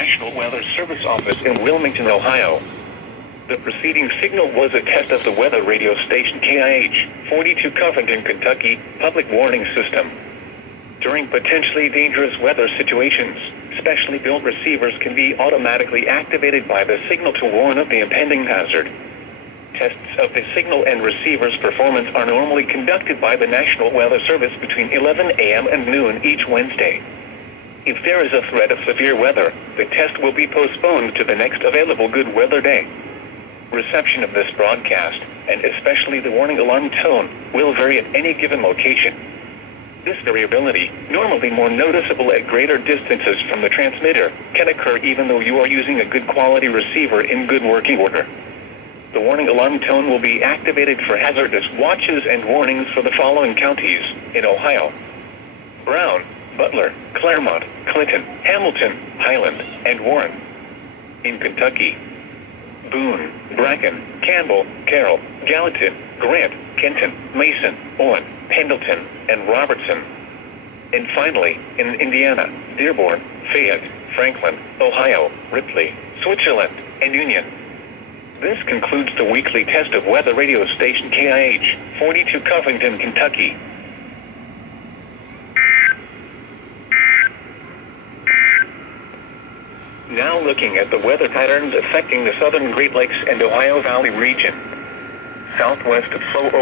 National Weather Service office in Wilmington, Ohio. The preceding signal was a test of the weather radio station KIH 42 Covington, Kentucky, public warning system. During potentially dangerous weather situations, specially built receivers can be automatically activated by the signal to warn of the impending hazard. Tests of the signal and receiver's performance are normally conducted by the National Weather Service between 11 a.m. and noon each Wednesday. If there is a threat of severe weather, the test will be postponed to the next available good weather day. Reception of this broadcast, and especially the warning alarm tone, will vary at any given location. This variability, normally more noticeable at greater distances from the transmitter, can occur even though you are using a good quality receiver in good working order. The warning alarm tone will be activated for hazardous watches and warnings for the following counties in Ohio: Brown, Butler, Claremont, Clinton, Hamilton, Highland, and Warren. In Kentucky: Boone, Bracken, Campbell, Carroll, Gallatin, Grant, Kenton, Mason, Owen, Pendleton, and Robertson. And finally, in Indiana: Dearborn, Fayette, Franklin, Ohio, Ripley, Switzerland, and Union. This concludes the weekly test of weather radio station KIH 42 Covington, Kentucky. Now looking at the weather patterns affecting the southern Great Lakes and Ohio Valley region. Southwest of Flow